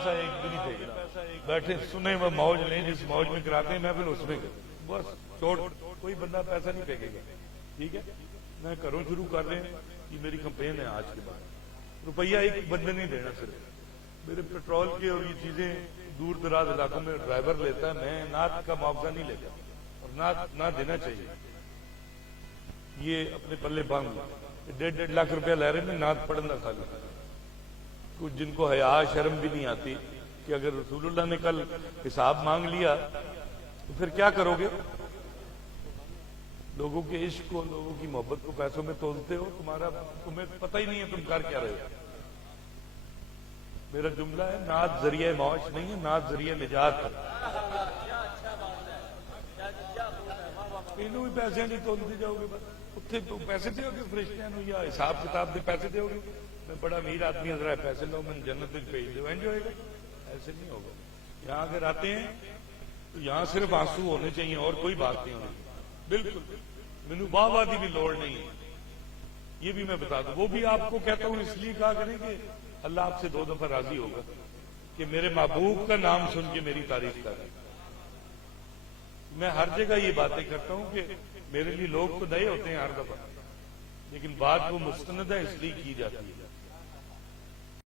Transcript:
پیسہ ایک بھی نہیں پھینکنا، بیٹھے سنے وہ موج لیں، جس موج میں کراتے ہیں محفل اس میں بس چھوڑ، کوئی بندہ پیسہ نہیں پھینکے گا. ٹھیک ہے، میں کروں شروع کر رہے ہیں، یہ میری کمپین ہے آج کے بعد. روپیہ ایک بندے نہیں دینا، صرف میرے پیٹرول کے اور یہ چیزیں دور دراز علاقوں میں ڈرائیور لیتا ہے، میں نعت کا معاوضہ نہیں لیتا اور نہ دینا چاہیے. یہ اپنے پلے باندھ لو، 1.5 لاکھ روپیہ لے رہے ہیں، نعت پڑھنا خالی. کچھ جن کو حیا شرم بھی نہیں آتی کہ اگر رسول اللہ نے کل حساب مانگ لیا تو پھر کیا کرو گے؟ لوگوں کے عشق کو، لوگوں کی محبت کو پیسوں میں تولتے ہو، تمہیں پتہ ہی نہیں ہے تم کر کیا رہے ہو. میرا جملہ ہے، نعت ذریعہ معاش نہیں ہے، نعت ذریعہ نجات ہے. انہوں بھی پیسے نہیں تولتے جاؤ گے، اتنے پیسے دے گے فرشتوں یا حساب کتاب دے پیسے دے گے. میں بڑا امیر آدمی حضرت پیسے لو میں جنت میں بھیج دو، انجوائے ہوئے گا. ایسے نہیں ہوگا. یہاں اگر آتے ہیں تو یہاں صرف آنسو ہونے چاہیے اور کوئی بات نہیں ہونی. بالکل مینو باوادی بھی لوڑ نہیں ہے، یہ بھی میں بتا دوں. وہ بھی آپ کو کہتا ہوں اس لیے کہا کریں کہ اللہ آپ سے 2 دفعہ راضی ہوگا کہ میرے محبوب کا نام سن کے میری تعریف کریں. میں ہر جگہ یہ باتیں کرتا ہوں کہ میرے لیے لوگ تو نئے ہوتے ہیں ہر دفعہ، لیکن بات وہ مستند ہے اس لیے کی جاتی ہے.